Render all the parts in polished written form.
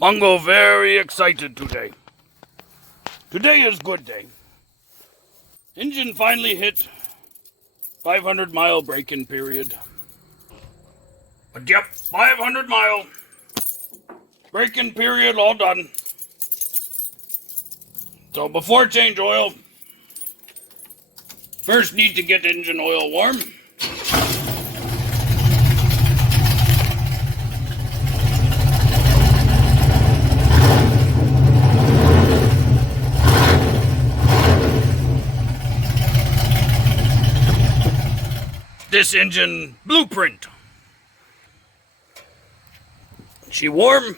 Mongo very excited today. Today is good day. Engine finally hit 500-mile break-in period. But yep, 500-mile break-in period all done. So before change oil, first need to get engine oil warm. This engine blueprint. She warm?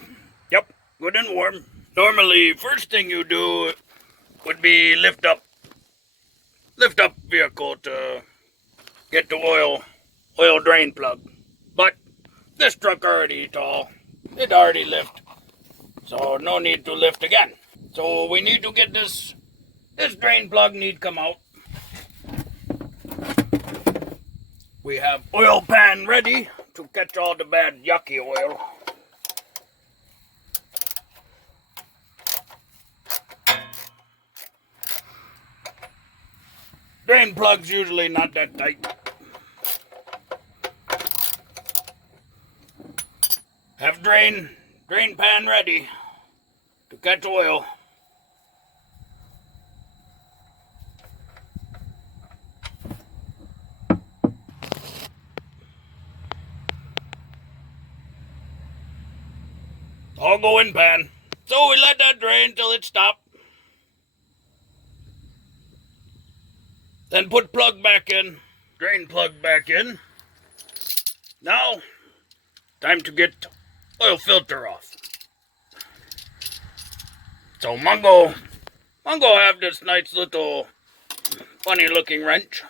Yep, good and warm. Normally, first thing you do would be lift up vehicle to get the oil drain plug. But this truck already tall. It already lift. So no need to lift again. So we need to get this drain plug need come out. We have oil pan ready to catch all the bad yucky oil. Drain plug's usually not that tight. Have drain pan ready to catch oil. All go in pan. So we let that drain till it stops. Then put plug back in. Drain plug back in. Now, time to get oil filter off. So Mongo have this nice little funny looking wrench.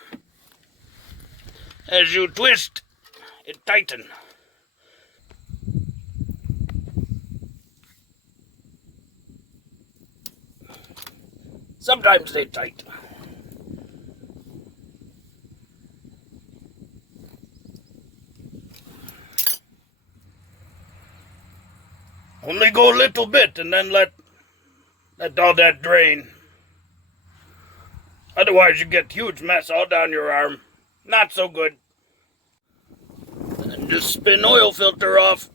As you twist, it tightens. Sometimes they tight. Only go a little bit and then let all that drain. Otherwise you get huge mess all down your arm. Not so good. And just spin oil filter off.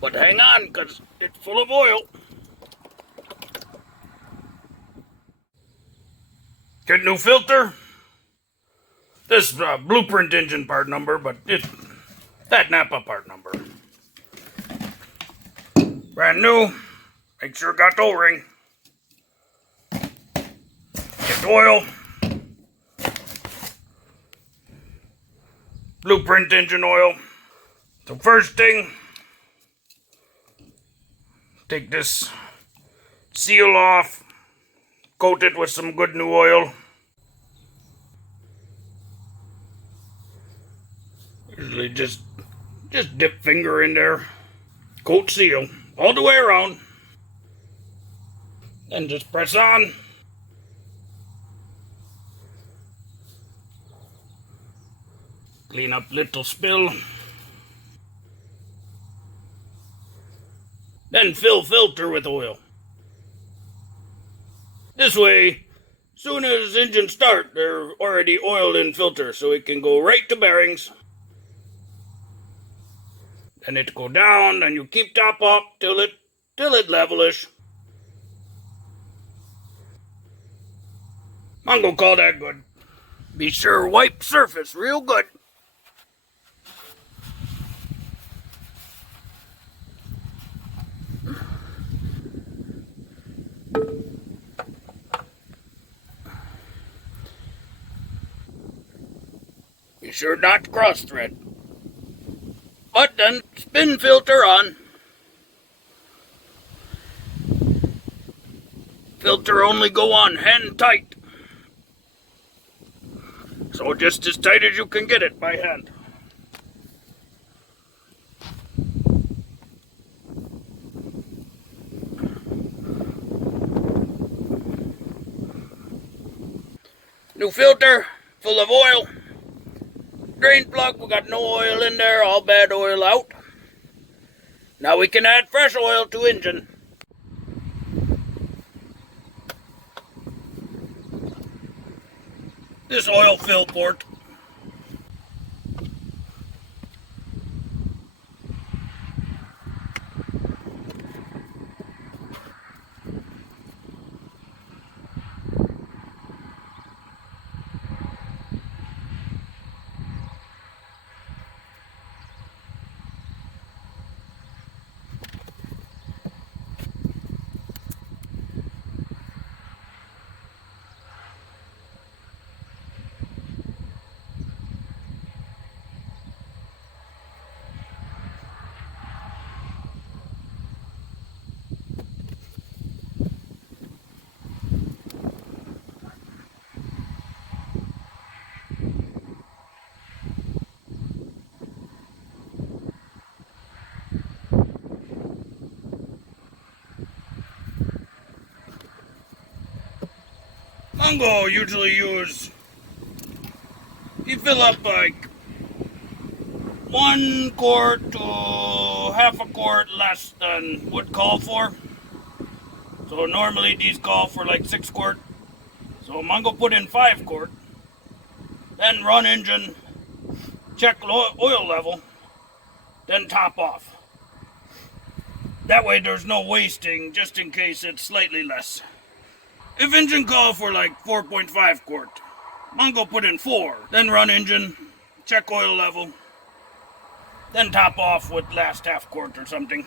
But hang on, because it's full of oil. Get new filter. This blueprint engine part number, but that Napa part number. Brand new. Make sure it got the O-ring. Get oil. Blueprint engine oil. So first thing, take this seal off, coat it with some good new oil. Usually just dip finger in there, coat seal all the way around, then just press on. Clean up little spill. Then fill filter with oil. This way, soon as engine start, they're already oiled in filter, so it can go right to bearings. And it go down, and you keep top up till it levelish. Mongo call that good. Be sure wipe surface real good. Be sure not to cross thread. But then spin filter on. Filter only go on hand tight. So just as tight as you can get it by hand. New filter, full of oil. Drain plug, we got no oil in there, all bad oil out. Now we can add fresh oil to engine. This oil fill port. Mongo usually use, you fill up like 1 quart to half a quart less than would call for. So normally these call for like 6 quart. So Mongo put in 5 quart. Then run engine, check oil level, then top off. That way there's no wasting, just in case it's slightly less. If engine call for like 4.5 quart, Mongo put in 4. Then run engine, check oil level, then top off with last half quart or something.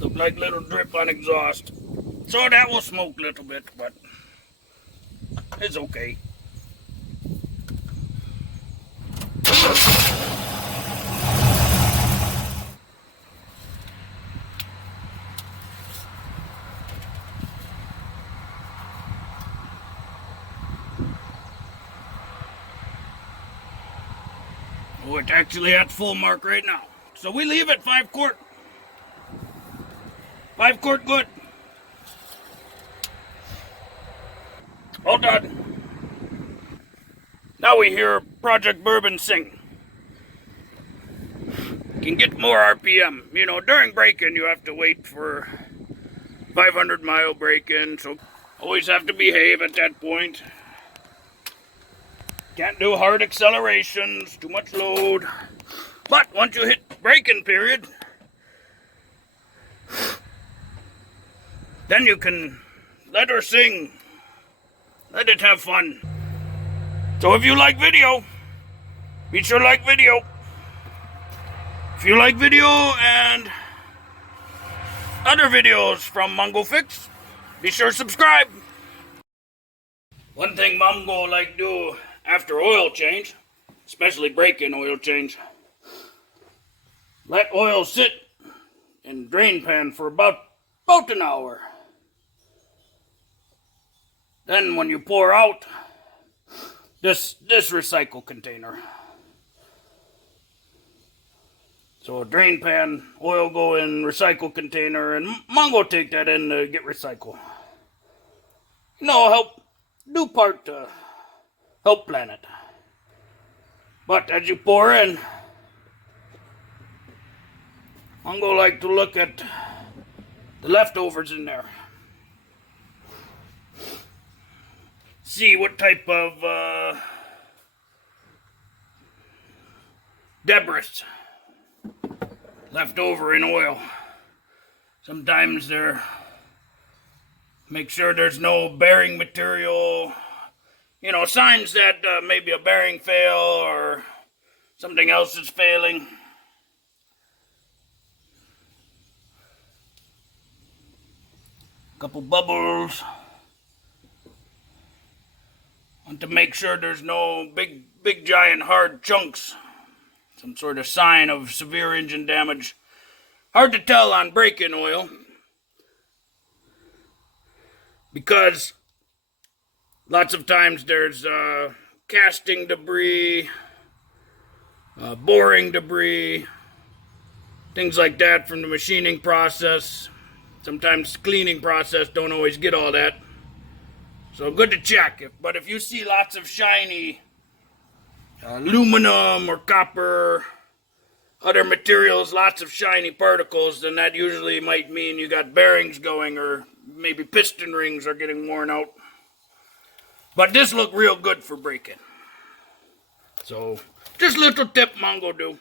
Look like little drip on exhaust. So that will smoke a little bit, but it's okay. Oh, it's actually at full mark right now. So we leave it 5 quart. 5 quart good. All done. Now we hear Project Bourbon sing. Can get more RPM. You know, during braking you have to wait for 500 mile braking, so always have to behave at that point. Can't do hard accelerations, too much load. But once you hit braking period, then you can let her sing. Let it have fun. So if you like video, be sure to like video. If you like video and other videos from Mongo Fix, be sure to subscribe. One thing Mongo like do after oil change, especially braking oil change, let oil sit in drain pan for about an hour. Then when you pour out this recycle container. So a drain pan, oil go in recycle container, and Mongo take that in to get recycle. You know, help do part to help planet. But as you pour in, Mongo like to look at the leftovers in there. See what type of debris left over in oil. Sometimes they're make sure there's no bearing material. You know, signs that maybe a bearing fail or something else is failing. Couple bubbles. Want to make sure there's no big giant hard chunks. Some sort of sign of severe engine damage. Hard to tell on braking oil because lots of times there's casting debris, boring debris, things like that from the machining process. Sometimes cleaning process don't always get all that. So good to check. But if you see lots of shiny aluminum or copper other materials, lots of shiny particles, then that usually might mean you got bearings going or maybe piston rings are getting worn out. But this looked real good for braking. So, just a little tip Mongo do.